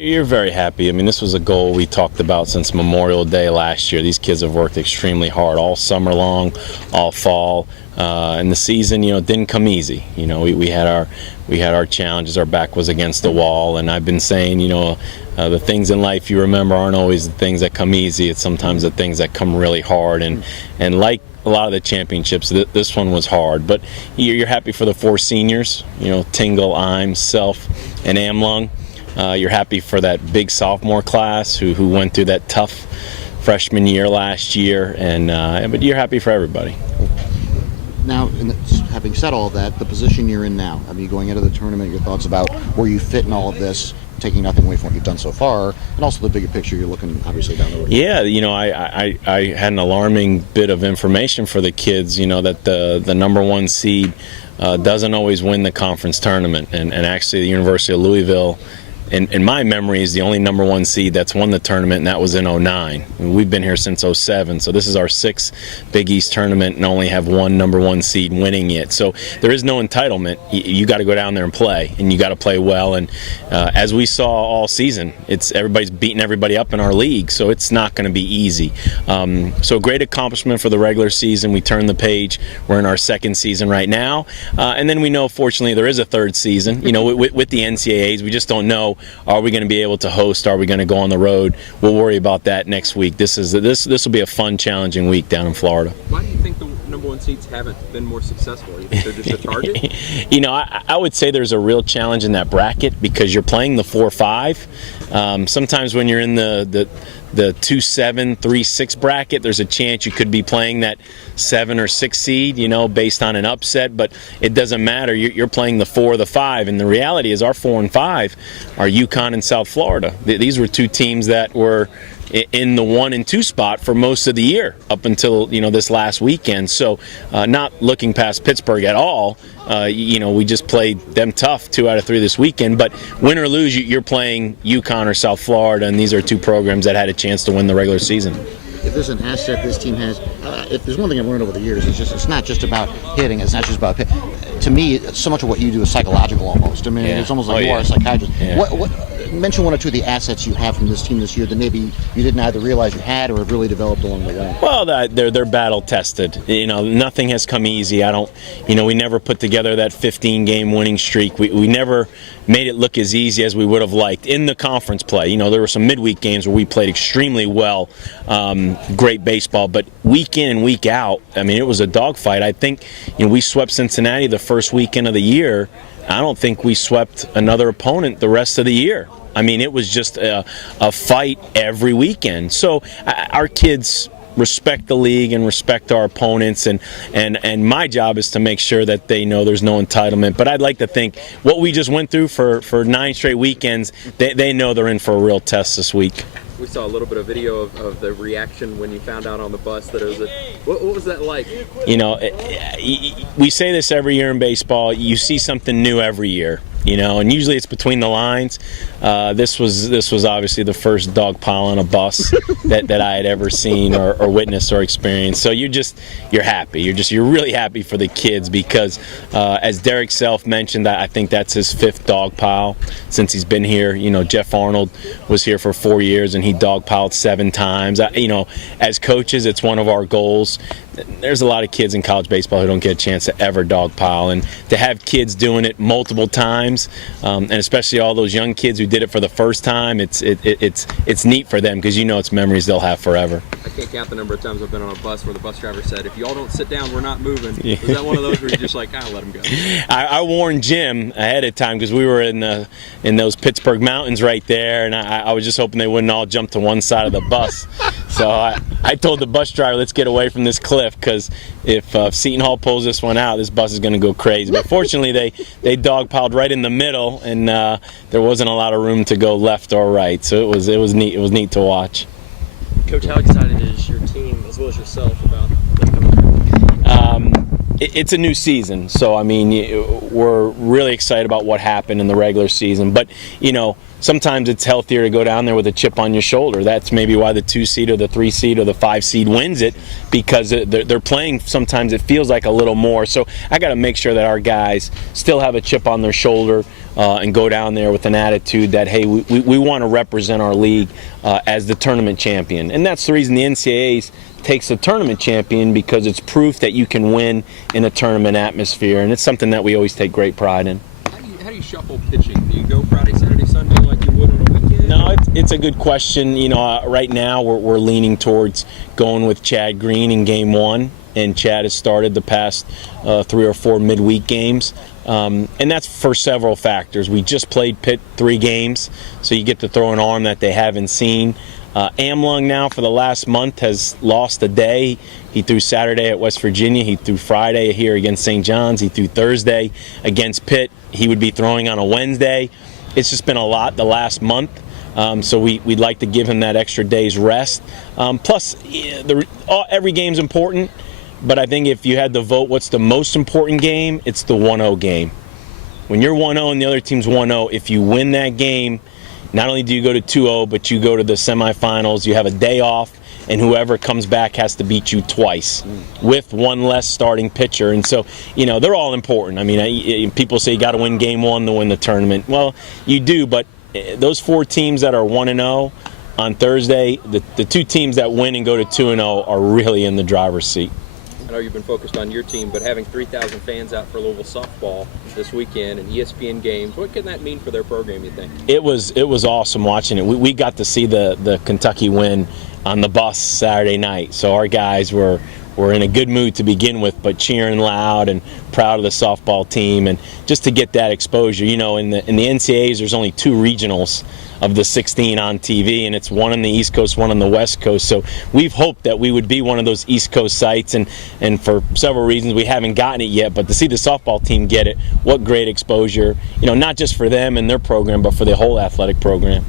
You're very happy. I mean, this was a goal we talked about since Memorial Day last year. These kids have worked extremely hard all summer long, all fall, and the season, didn't come easy. We had our challenges. Our back was against the wall, and I've been saying, the things in life you remember aren't always the things that come easy. It's sometimes the things that come really hard, and like a lot of the championships, this one was hard. But you're happy for the 4 seniors, Tingle, Imes, Self, and Amlung. You're happy for that big sophomore class who went through that tough freshman year last year, but you're happy for everybody. Now, having said all of that, the position you're in now, I mean, going into the tournament, your thoughts about where you fit in all of this, taking nothing away from what you've done so far, and also the bigger picture you're looking, obviously, down the road. Yeah, I had an alarming bit of information for the kids, that the number 1 seed doesn't always win the conference tournament, and actually the University of Louisville, in my memory, is the only number 1 seed that's won the tournament, and that was in '09. We've been here since '07, so this is our 6th Big East tournament and only have 1 number 1 seed winning it. So there is no entitlement. You got to go down there and play, and you got to play well. And as we saw all season, everybody's beating everybody up in our league, so it's not going to be easy. So great accomplishment for the regular season. We turned the page. We're in our 2nd season right now, and then we know, fortunately, there is a 3rd season. With the NCAAs, we just don't know. Are we going to be able to host? Are we going to go on the road? We'll worry about that next week. This will be a fun, challenging week down in Florida. Why do you think the number 1 seeds haven't been more successful? You think they're just a target? I would say there's a real challenge in that bracket because you're playing the 4-5. Sometimes when you're in the 2-7, 3-6 bracket, there's a chance you could be playing that 7 or 6 seed, based on an upset, but it doesn't matter. You're playing the 4 or the 5, and the reality is our 4 and 5 are UConn and South Florida. These were 2 teams that were in the 1 and 2 spot for most of the year up until this last weekend. So not looking past Pittsburgh at all. We just played them tough 2 out of 3 this weekend. But win or lose, you're playing UConn or South Florida, and these are 2 programs that had a chance to win the regular season. If there's an asset this team has, if there's one thing I've learned over the years, it's not just about hitting. It's not just about to me, so much of what you do is psychological almost. I mean, it's almost like you are a psychiatrist. Yeah. What mention 1 or 2 of the assets you have from this team this year that maybe you didn't either realize you had or have really developed along the way? Well, they're battle tested. Nothing has come easy. We never put together that 15-game winning streak. We never made it look as easy as we would have liked in the conference play. There were some midweek games where we played extremely well, great baseball, but week in and week out, it was a dogfight. I think we swept Cincinnati the first weekend of the year. I don't think we swept another opponent the rest of the year. It was just a fight every weekend. So our kids respect the league and respect our opponents, and my job is to make sure that they know there's no entitlement. But I'd like to think what we just went through for 9 straight weekends, they know they're in for a real test this week. We saw a little bit of video of the reaction when you found out on the bus that it was what was that like? We say this every year in baseball. You see something new every year. And usually it's between the lines. This was obviously the first dog pile on a bus that I had ever seen or witnessed or experienced. So you're happy. You're really happy for the kids because, as Derek Self mentioned, I think that's his 5th dog pile since he's been here. Jeff Arnold was here for 4 years and he dog piled 7 times. As coaches, it's one of our goals. There's a lot of kids in college baseball who don't get a chance to ever dog pile, and to have kids doing it multiple times, and especially all those young kids who did it for the first time, it's neat for them because it's memories they'll have forever. I can't count the number of times I've been on a bus where the bus driver said, "If y'all don't sit down, we're not moving." Yeah. Was that one of those where you're just like, let them go? I warned Jim ahead of time because we were in those Pittsburgh mountains right there, and I was just hoping they wouldn't all jump to one side of the bus. So I told the bus driver, let's get away from this cliff because if Seton Hall pulls this one out, this bus is going to go crazy. But fortunately, they dogpiled right in the middle, and there wasn't a lot of room to go left or right. So it was neat. It was neat to watch. Coach, how excited is your team as well as yourself about them coming through? it's a new season, so I mean, we're really excited about what happened in the regular season. But sometimes it's healthier to go down there with a chip on your shoulder. That's maybe why the 2 seed or the 3 seed or the 5 seed wins it, because they're playing. Sometimes it feels like a little more. So I got to make sure that our guys still have a chip on their shoulder and go down there with an attitude that, hey, we want to represent our league as the tournament champion. And that's the reason the NCAAs takes a tournament champion, because it's proof that you can win in a tournament atmosphere, and it's something that we always take great pride in. How do you shuffle pitching? Do you go Friday, Saturday, Sunday like you would on a weekend? No, it's a good question. Right now we're leaning towards going with Chad Green in Game 1, and Chad has started the past 3 or 4 midweek games. And that's for several factors. We just played Pitt 3 games, so you get to throw an arm that they haven't seen. Amlung now for the last month has lost a day. He threw Saturday at West Virginia. He threw Friday here against St. John's. He threw Thursday against Pitt. He would be throwing on a Wednesday. It's just been a lot the last month. So we'd like to give him that extra day's rest. Plus, every game's important, but I think if you had to vote what's the most important game, it's the 1-0 game. When you're 1-0 and the other team's 1-0, if you win that game, not only do you go to 2-0, but you go to the semifinals. You have a day off, and whoever comes back has to beat you twice with one less starting pitcher. And so, they're all important. I mean, people say you got to win Game 1 to win the tournament. Well, you do, but those 4 teams that are 1-0 on Thursday, the 2 teams that win and go to 2-0 are really in the driver's seat. I know you've been focused on your team, but having 3,000 fans out for Louisville softball this weekend and ESPN games, what can that mean for their program, you think? It was awesome watching it. We got to see the Kentucky win on the bus Saturday night, so our guys were in a good mood to begin with, but cheering loud and proud of the softball team, and just to get that exposure. In the NCAAs, there's only 2 regionals of the 16 on TV, and it's one on the East Coast, one on the West Coast. So we've hoped that we would be one of those East Coast sites, and for several reasons we haven't gotten it yet. But to see the softball team get it, what great exposure! Not just for them and their program, but for the whole athletic program.